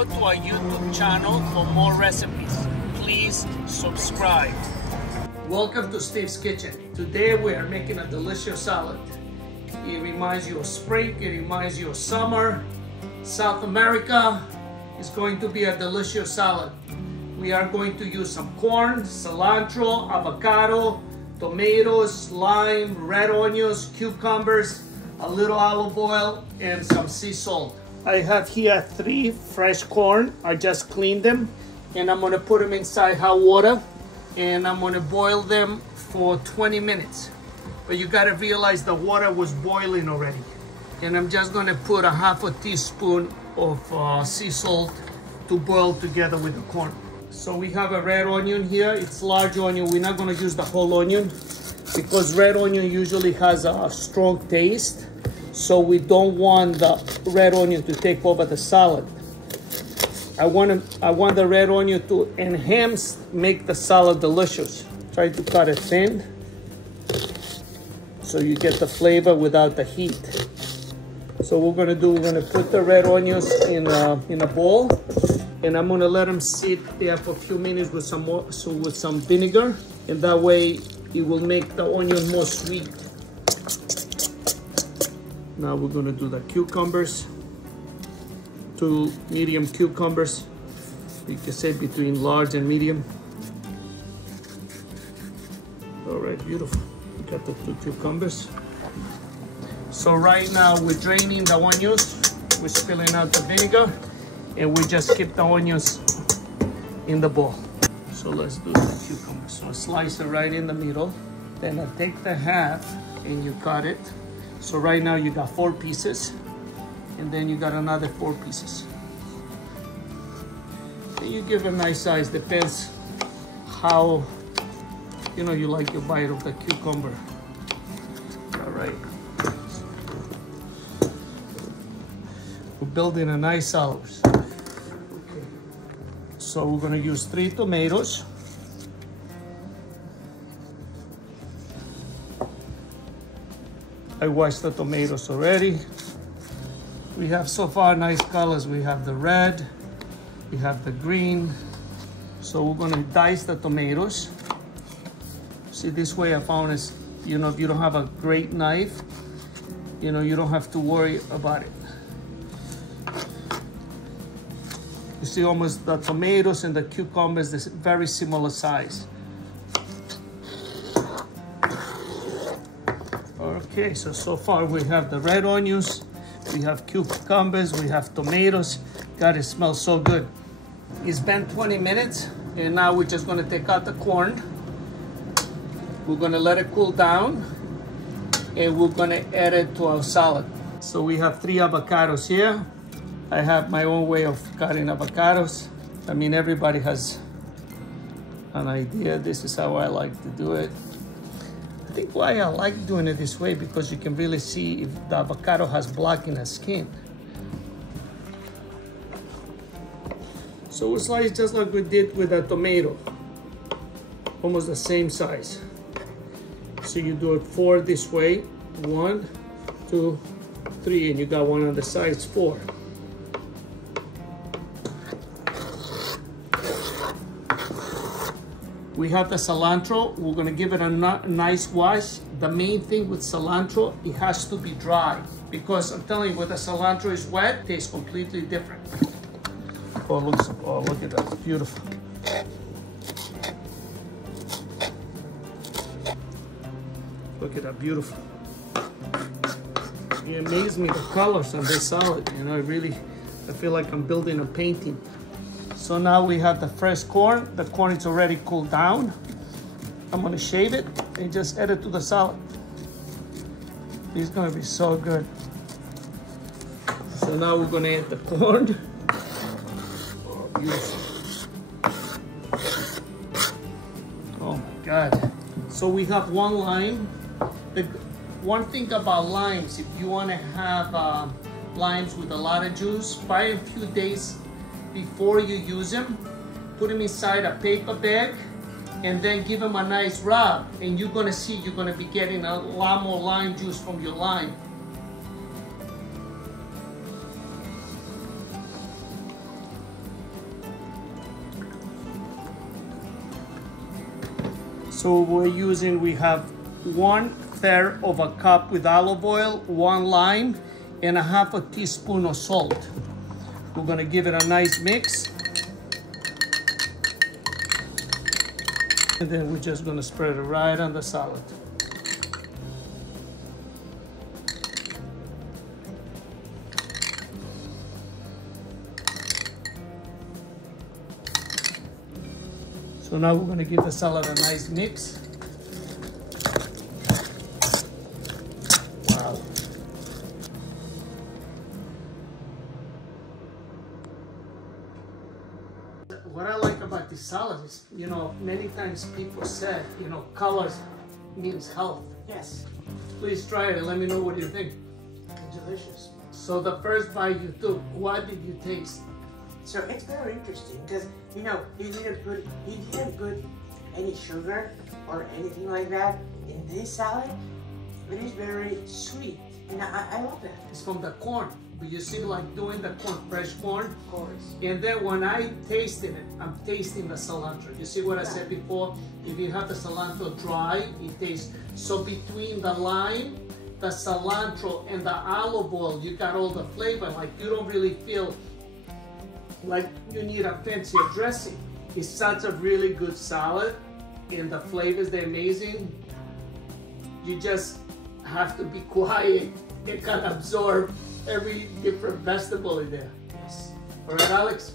go to our YouTube channel for more recipes. Please subscribe. Welcome to Steve's Kitchen. Today we are making a delicious salad. It reminds you of spring, it reminds you of summer. South America is going to be a delicious salad. We are going to use some corn, cilantro, avocado, tomatoes, lime, red onions, cucumbers, a little olive oil, and some sea salt. I have here 3 fresh corn. I just cleaned them, and I'm gonna put them inside hot water, and I'm gonna boil them for 20 minutes. But you gotta realize the water was boiling already. And I'm just gonna put a half a teaspoon of sea salt to boil together with the corn. So we have a red onion here. It's large onion. We're not gonna use the whole onion because red onion usually has a strong taste. So we don't want the red onion to take over the salad. I want the red onion to enhance, make the salad delicious. Try to cut it thin so you get the flavor without the heat. So what we're gonna put the red onions in a bowl, and I'm gonna let them sit there for a few minutes with some vinegar, and that way it will make the onion more sweet. Now we're gonna do the cucumbers, 2 medium cucumbers. You can say between large and medium. All right, beautiful. We got the 2 cucumbers. So right now we're draining the onions, we're spilling out the vinegar, and we just keep the onions in the bowl. So let's do the cucumbers. So I slice it right in the middle, then I take the half and you cut it. So right now you got 4 pieces, and then you got another 4 pieces. And you give a nice size, depends how you like your bite of the cucumber. All right. We're building a nice salad. Okay. So we're gonna use 3 tomatoes. I washed the tomatoes already. We have so far nice colors. We have the red, we have the green. So we're gonna dice the tomatoes. See, this way I found is, if you don't have a great knife, you don't have to worry about it. You see almost the tomatoes and the cucumbers, they're very similar size. Okay, so far we have the red onions, we have cucumbers, we have tomatoes. God, it smells so good. It's been 20 minutes, and now we're just gonna take out the corn. We're gonna let it cool down, and we're gonna add it to our salad. So we have 3 avocados here. I have my own way of cutting avocados. I mean, everybody has an idea. This is how I like to do it. I think why I like doing it this way, because you can really see if the avocado has black in the skin. So we slice just like we did with the tomato. Almost the same size. So you do it 4 this way. 1, 2, 3, and you got one on the sides, 4. We have the cilantro. We're gonna give it a nice wash. The main thing with cilantro, it has to be dry, because I'm telling you, when the cilantro is wet, it tastes completely different. Oh, look at that, it's beautiful. Look at that, beautiful. It amazes me, the colors on this salad. I feel like I'm building a painting. So now we have the fresh corn. The corn is already cooled down. I'm gonna shave it and just add it to the salad. It's gonna be so good. So now we're gonna add the corn. Oh, beautiful. Oh my God. So we have 1 lime. The one thing about limes, if you wanna have limes with a lot of juice, buy a few days before you use them, put them inside a paper bag, and then give them a nice rub, and you're gonna see you're gonna be getting a lot more lime juice from your lime. So we have 1/3 of a cup with olive oil, 1 lime, and a 1/2 teaspoon of salt. We're gonna give it a nice mix. And then we're just gonna spread it right on the salad. So now we're gonna give the salad a nice mix. Wow. What I like about this salad is, you know, many times people said, you know, colors means health. Yes. Please try it and let me know what you think. Delicious. So the first bite you took, what did you taste? So it's very interesting because, you know, you didn't put any sugar or anything like that in this salad. It is very sweet, and I love that. It's from the corn. But you see, like doing the corn, fresh corn. Of course. And then when I tasted it, I'm tasting the cilantro. You see what I said before? If you have the cilantro dry, it tastes. So between the lime, the cilantro, and the olive oil, you got all the flavor. Like you don't really feel like you need a fancy dressing. It's such a really good salad, and the flavors, they're amazing. You just have to be quiet and kind of absorb every different vegetable in there. Yes. All right, Alex?